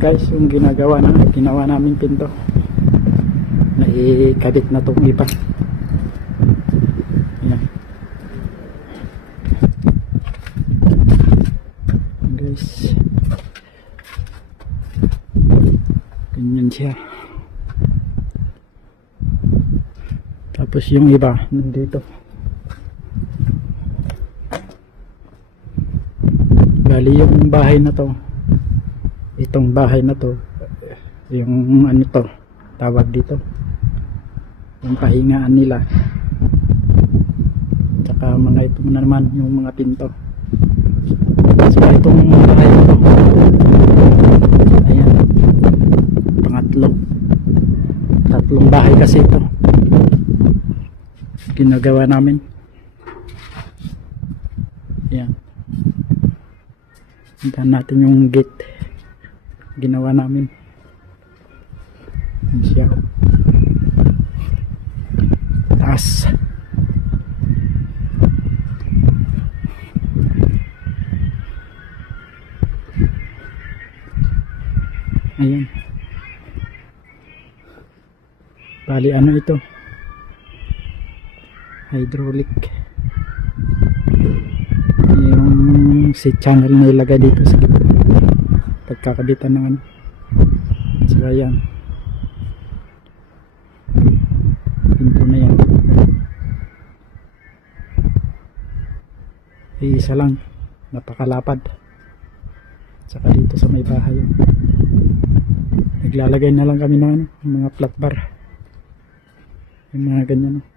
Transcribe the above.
guys yung ginawa namin pinto. Naikabit na tong iba. Ayan. Guys. Ganyan siya. Tapos yung iba nandito. Bali yung bahay na to, itong bahay na to, yung ano to, tawag dito, yung pahingaan nila, tsaka mga ito na naman yung mga pinto. Saka itong bahay na to, ayan, tatlong bahay kasi ito ginagawa namin. Ayan, hintahan natin yung gate ginawa namin. Ayan siya, taas. Ayan, bali ano ito, hydraulic. Yung si channel na ilagay dito sa gitna pagkakabitan ng ano. So ayan, pinto na yan, isa lang, napakalapad. Saka dito sa may bahay yun, naglalagay na lang kami ng ano, mga flat bar, yung mga ganyan, no?